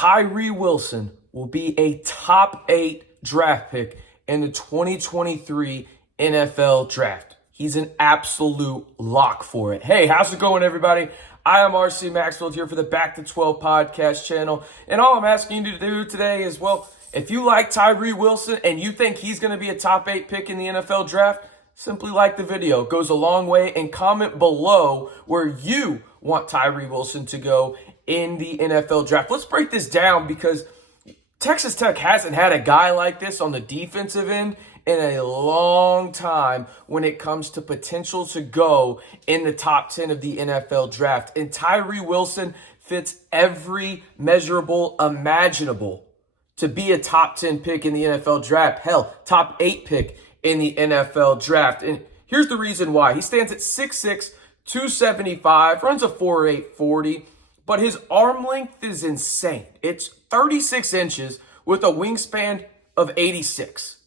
Tyree Wilson will be a top 8 draft pick in the 2023 NFL draft. He's an absolute lock for it. Hey, how's it going, everybody? I am RC Maxfield here for the Back to 12 podcast channel. And all I'm asking you to do today is, well, if you like Tyree Wilson and you think he's going to be a top 8 pick in the NFL draft, simply like the video. It goes a long way. And comment below where you want Tyree Wilson to go in the NFL draft. Let's break this down because Texas Tech hasn't had a guy like this on the defensive end in a long time when it comes to potential to go in the top 10 of the NFL draft. And Tyree Wilson fits every measurable imaginable to be a top 10 pick in the NFL draft. Hell, top 8 pick in the NFL draft. And here's the reason why. He stands at 6'6", 275, runs a 4.8 40. But his arm length is insane. It's 36 inches with a wingspan of 86.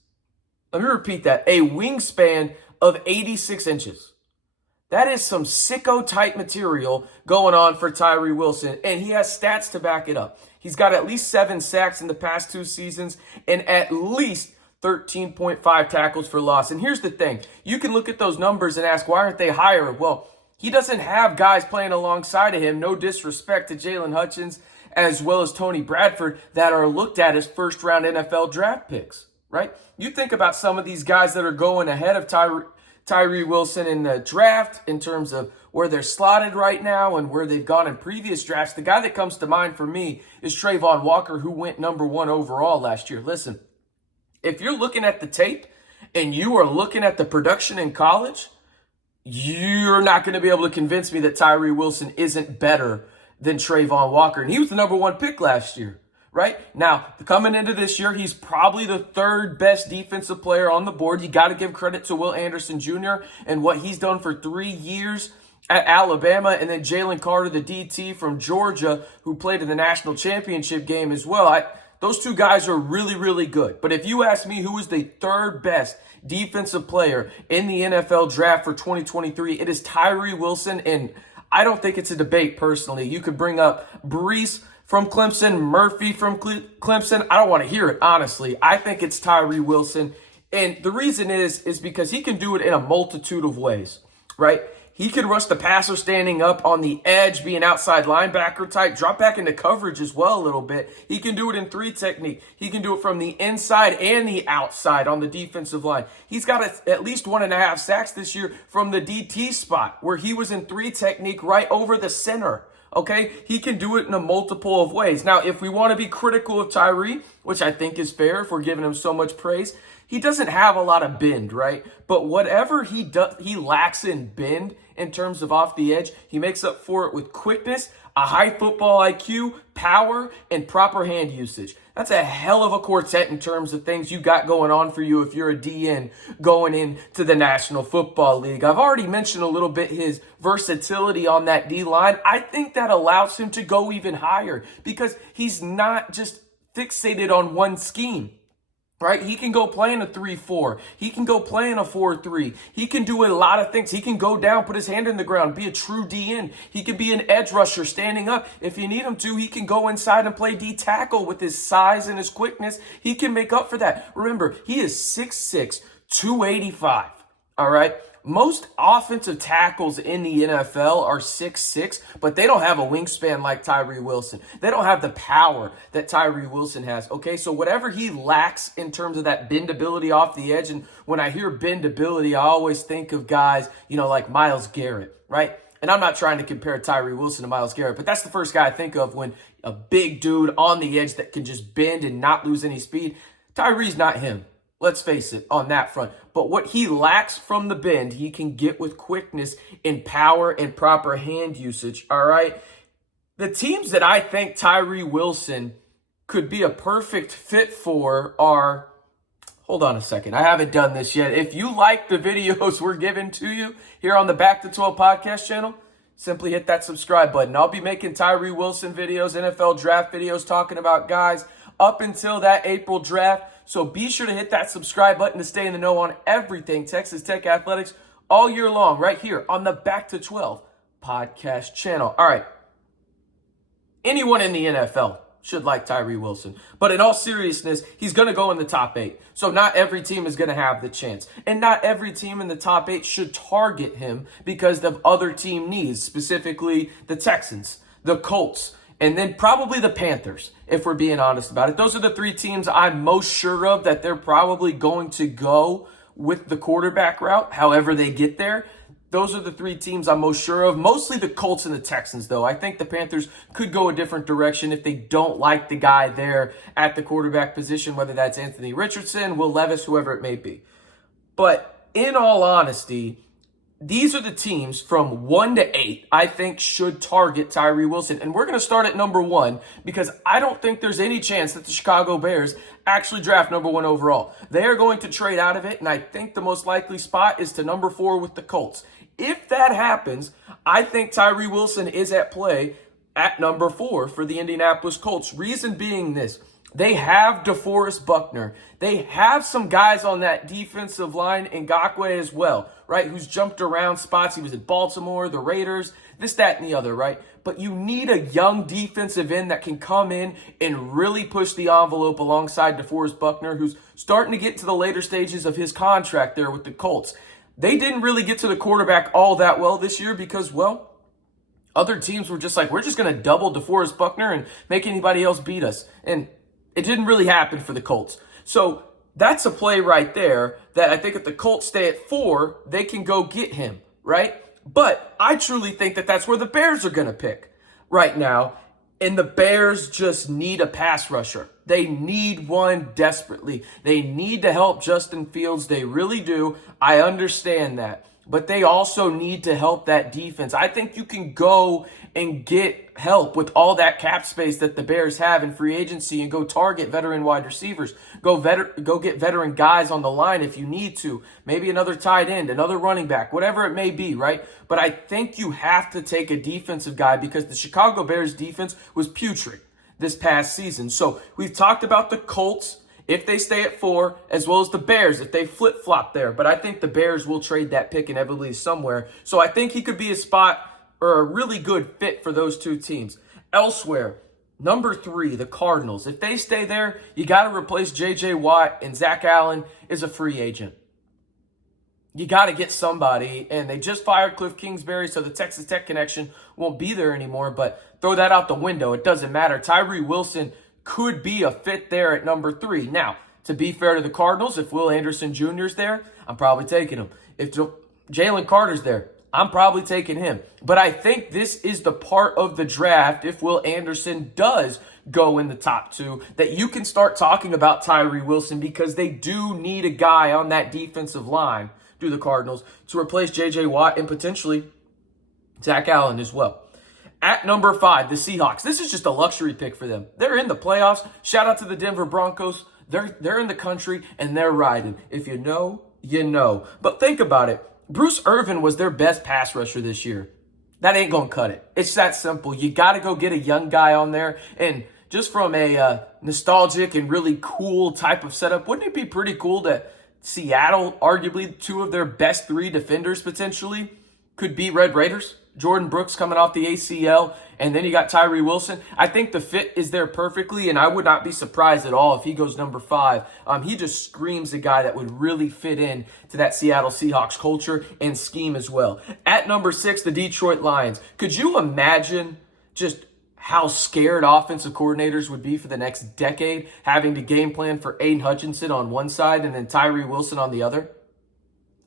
Let me repeat that. A wingspan of 86 inches. That is some sicko type material going on for Tyree Wilson. And he has stats to back it up. He's got at least 7 sacks in the past 2 seasons and at least 13.5 tackles for loss. And here's the thing. You can look at those numbers and ask, why aren't they higher? Well, he doesn't have guys playing alongside of him, no disrespect to Jalen Hutchins as well as Tony Bradford, that are looked at as first-round NFL draft picks, right? You think about some of these guys that are going ahead of Tyree Wilson in the draft in terms of where they're slotted right now and where they've gone in previous drafts. The guy that comes to mind for me is Travon Walker, who went number 1 overall last year. Listen, if you're looking at the tape and you are looking at the production in college, you're not going to be able to convince me that Tyree Wilson isn't better than Travon Walker. And he was the number 1 pick last year, right? Now, coming into this year, he's probably the 3rd best defensive player on the board. You got to give credit to Will Anderson Jr. and what he's done for 3 years at Alabama. And then Jalen Carter, the DT from Georgia, who played in the national championship game as well. Those 2 guys are really, really good. But if you ask me who is the 3rd best defensive player in the NFL draft for 2023, it is Tyree Wilson. And I don't think it's a debate personally. You could bring up Brees from Clemson, Murphy from Clemson. I don't want to hear it, honestly. I think it's Tyree Wilson. And the reason is because he can do it in a multitude of ways, right? He can rush the passer standing up on the edge, be an outside linebacker type, drop back into coverage as well a little bit. He can do it in 3 technique. He can do it from the inside and the outside on the defensive line. He's got at least 1.5 sacks this year from the DT spot where he was in 3 technique right over the center. Okay, he can do it in a multiple of ways. Now, if we want to be critical of Tyree, which I think is fair if we're giving him so much praise, he doesn't have a lot of bend, right? But whatever he does, he lacks in bend in terms of off the edge. He makes up for it with quickness, a high football IQ, power, and proper hand usage. That's a hell of a quartet in terms of things you got going on for you if you're a DN going into the National Football League. I've already mentioned a little bit his versatility on that D-line. I think that allows him to go even higher because he's not just fixated on one scheme. Right? He can go play in a 3-4. He can go play in a 4-3. He can do a lot of things. He can go down, put his hand in the ground, be a true DN. He can be an edge rusher standing up. If you need him to, he can go inside and play D tackle with his size and his quickness. He can make up for that. Remember, he is 6'6", 285. All right? Most offensive tackles in the NFL are 6'6", but they don't have a wingspan like Tyree Wilson. They don't have the power that Tyree Wilson has, okay? So whatever he lacks in terms of that bendability off the edge, and when I hear bendability, I always think of guys, like Myles Garrett, right? And I'm not trying to compare Tyree Wilson to Myles Garrett, but that's the first guy I think of when a big dude on the edge that can just bend and not lose any speed. Tyree's not him. Let's face it, on that front. But what he lacks from the bend, he can get with quickness and power and proper hand usage, all right? The teams that I think Tyree Wilson could be a perfect fit for are, hold on a second, I haven't done this yet. If you like the videos we're giving to you here on the Back to 12 podcast channel, simply hit that subscribe button. I'll be making Tyree Wilson videos, NFL draft videos, talking about guys up until that April draft. So be sure to hit that subscribe button to stay in the know on everything Texas Tech athletics all year long right here on the Back to 12 podcast channel. All right. Anyone in the NFL should like Tyree Wilson. But in all seriousness, he's going to go in the top 8. So not every team is going to have the chance. And not every team in the top 8 should target him because of other team needs, specifically the Texans, the Colts, and then probably the Panthers, if we're being honest about it. Those are the 3 teams I'm most sure of that they're probably going to go with the quarterback route, however they get there. Those are the 3 teams I'm most sure of. Mostly the Colts and the Texans, though. I think the Panthers could go a different direction if they don't like the guy there at the quarterback position, whether that's Anthony Richardson, Will Levis, whoever it may be. But in all honesty, these are the teams from 1 to 8 I think should target Tyree Wilson. And we're going to start at number 1 because I don't think there's any chance that the Chicago Bears actually draft number 1 overall. They are going to trade out of it, and I think the most likely spot is to number 4 with the Colts. If that happens, I think Tyree Wilson is at play at number 4 for the Indianapolis Colts. Reason being this. They have DeForest Buckner. They have some guys on that defensive line, Ngakoue as well, right, who's jumped around spots. He was at Baltimore, the Raiders, this, that, and the other, right? But you need a young defensive end that can come in and really push the envelope alongside DeForest Buckner, who's starting to get to the later stages of his contract there with the Colts. They didn't really get to the quarterback all that well this year because, well, other teams were just like, we're just going to double DeForest Buckner and make anybody else beat us. And it didn't really happen for the Colts. So that's a play right there that I think if the Colts stay at 4, they can go get him, right? But I truly think that that's where the Bears are going to pick right now. And the Bears just need a pass rusher. They need one desperately. They need to help Justin Fields. They really do. I understand that. But they also need to help that defense. I think you can go and get help with all that cap space that the Bears have in free agency and go target veteran wide receivers. Go get veteran guys on the line if you need to. Maybe another tight end, another running back, whatever it may be, right? But I think you have to take a defensive guy because the Chicago Bears defense was putrid this past season. So we've talked about the Colts if they stay at 4, as well as the Bears if they flip-flop there. But I think the Bears will trade that pick inevitably somewhere. So I think he could be a spot or a really good fit for those 2 teams. Elsewhere, number 3, the Cardinals. If they stay there, you got to replace J.J. Watt, and Zach Allen is a free agent. You got to get somebody, and they just fired Cliff Kingsbury, so the Texas Tech connection won't be there anymore. But throw that out the window. It doesn't matter. Tyree Wilson could be a fit there at number 3. Now, to be fair to the Cardinals, if Will Anderson Jr. is there, I'm probably taking him. If Jalen Carter's there, I'm probably taking him. But I think this is the part of the draft, if Will Anderson does go in the top 2, that you can start talking about Tyree Wilson because they do need a guy on that defensive line, do the Cardinals, to replace J.J. Watt and potentially Zach Allen as well. At number 5, the Seahawks. This is just a luxury pick for them. They're in the playoffs. Shout out to the Denver Broncos. They're in the country, and they're riding. If you know, you know. But think about it. Bruce Irvin was their best pass rusher this year. That ain't going to cut it. It's that simple. You got to go get a young guy on there. And just from a nostalgic and really cool type of setup, wouldn't it be pretty cool that Seattle, arguably 2 of their best 3 defenders potentially, could be Red Raiders? Jordan Brooks coming off the ACL, and then you got Tyree Wilson. I think the fit is there perfectly, and I would not be surprised at all if he goes number 5. He just screams a guy that would really fit in to that Seattle Seahawks culture and scheme as well. At number 6, the Detroit Lions. Could you imagine just how scared offensive coordinators would be for the next decade, having to game plan for Aiden Hutchinson on one side and then Tyree Wilson on the other?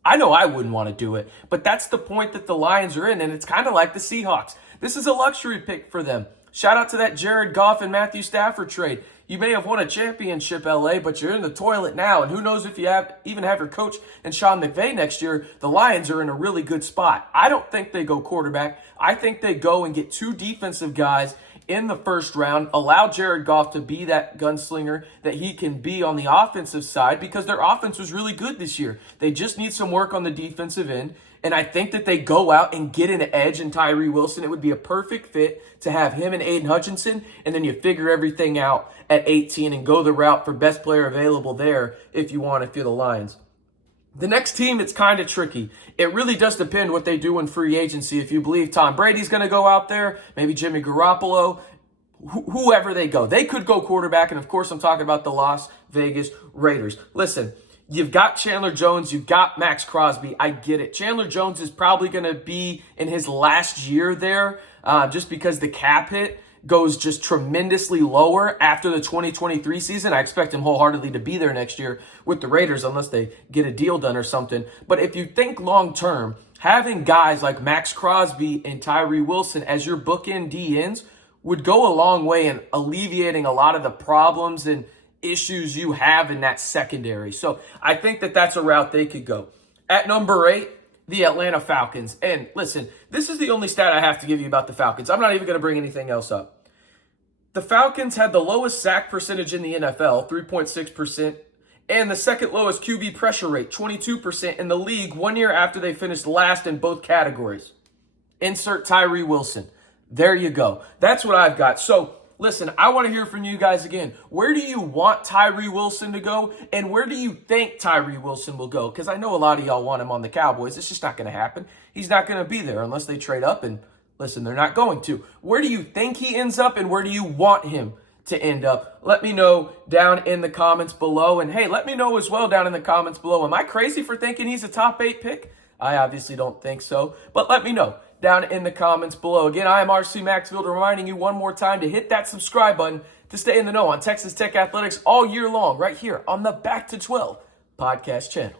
I know I wouldn't want to do it, but that's the point that the Lions are in, and it's kind of like the Seahawks. This is a luxury pick for them. Shout out to that Jared Goff and Matthew Stafford trade. You may have won a championship, LA, but you're in the toilet now, and who knows if you even have your coach and Sean McVay next year. The Lions are in a really good spot. I don't think they go quarterback. I think they go and get 2 defensive guys in the first round, allow Jared Goff to be that gunslinger that he can be on the offensive side because their offense was really good this year. They just need some work on the defensive end, and I think that they go out and get an edge in Tyree Wilson. It would be a perfect fit to have him and Aiden Hutchinson, and then you figure everything out at 18 and go the route for best player available there if you want, if you're the Lions. The next team, it's kind of tricky. It really does depend what they do in free agency. If you believe Tom Brady's going to go out there, maybe Jimmy Garoppolo, whoever they go. They could go quarterback, and of course I'm talking about the Las Vegas Raiders. Listen, you've got Chandler Jones, you've got Max Crosby. I get it. Chandler Jones is probably going to be in his last year there just because the cap hit goes just tremendously lower after the 2023 season. I expect him wholeheartedly to be there next year with the Raiders unless they get a deal done or something. But if you think long term, having guys like Max Crosby and Tyree Wilson as your bookend DNs would go a long way in alleviating a lot of the problems and issues you have in that secondary. So I think that that's a route they could go. At number 8, the Atlanta Falcons. And listen, this is the only stat I have to give you about the Falcons. I'm not even going to bring anything else up. The Falcons had the lowest sack percentage in the NFL, 3.6%, and the second lowest QB pressure rate, 22% in the league 1 year after they finished last in both categories. Insert Tyree Wilson. There you go. That's what I've got. So listen, I want to hear from you guys again. Where do you want Tyree Wilson to go? And where do you think Tyree Wilson will go? Because I know a lot of y'all want him on the Cowboys. It's just not going to happen. He's not going to be there unless they trade up. And listen, they're not going to. Where do you think he ends up? And where do you want him to end up? Let me know down in the comments below. And hey, let me know as well down in the comments below. Am I crazy for thinking he's a top 8 pick? I obviously don't think so. But let me know down in the comments below. Again, I am RC Maxfield, reminding you one more time to hit that subscribe button to stay in the know on Texas Tech athletics all year long, right here on the Back to 12 podcast channel.